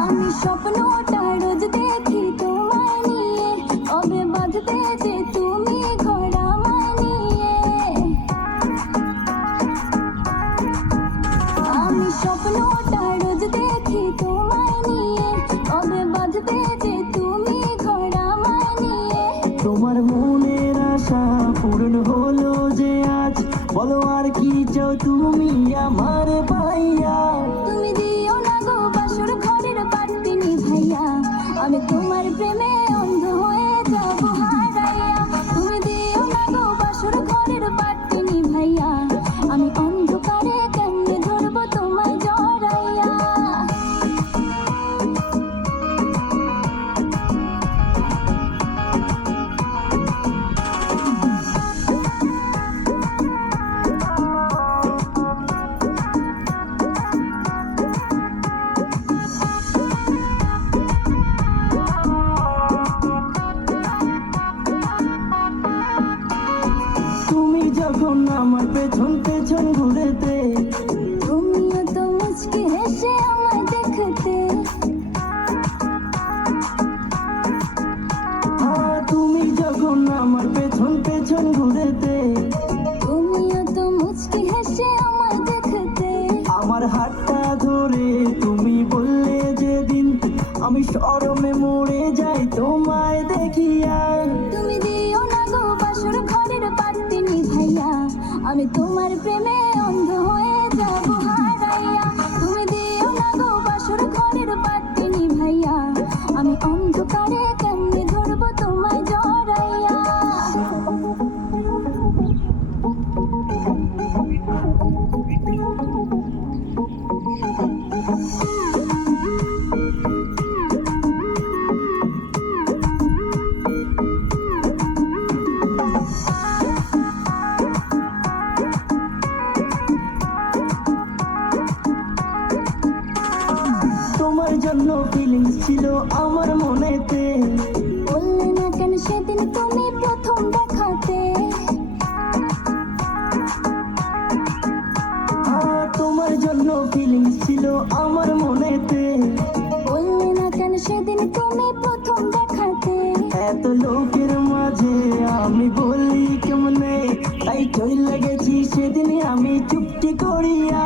আমি স্বপ্নটা রোজ দেখি তোমায় নিয়ে, কবে বাঁধবে যে তুমি ঘর আমায় নিয়ে। আমি স্বপ্নটা রোজ দেখি তোমায় নিয়ে, কবে বাঁধবে যে তুমি ঘর আমায় নিয়ে। তোমার মনের আশা পূরণ হলো যে আজ, বলো আর কি চাও তুমি আমার ভাইয়া। তুমি দিও না গো বাসর ঘরের বাতি নিভাইয়া, আমি তোমার প্রেমে অন্ধ হয়ে যাব হারাইয়া। তুমি দিও না গো বাসর ঘরের বাতি নিভাইয়া, আমি অন্ধকারে কেমনে ধরবো তোমায় জড়াইয়া। তুমি যখন আমার পেছন পেছন ঘুরেতে, তুমিও তো মুচকি হেসে আমায় দেখতে। তুমি যখন আমার পেছন পেছন ঘুরেতে, তুমিও তো মুচকি হেসে আমায় দেখতে। আমার হাতটা ধরে তুমি বললে যেদিন, আমি শরমে মরে যাই তোমায় দেখিয়া। তুমি দিও না গো বাসর ঘরের বাতি নিভাইয়া, আমি তোমার প্রেমে অন্ধ হয়ে যাব হারাইয়া। তুমি দিও না গো বাসর ঘরের বাতি নিভাইয়া, আমি অন্ধকারে কেমনে ধরবো তোমায় জড়াইয়া। তোমার জন্য ফিলিংস ছিল আমার মনেতে, বললে না কেন সেদিন তুমি প্রথম দেখাতে। তোমার জন্য ফিলিংস ছিল আমার মনেতে, বললে না কেন সেদিন তুমি প্রথম দেখাতে। এত লোকের মাঝে আমি বলি কেমনে, তাই চলে গেছি সেদিন আমি চুপটি করিয়া।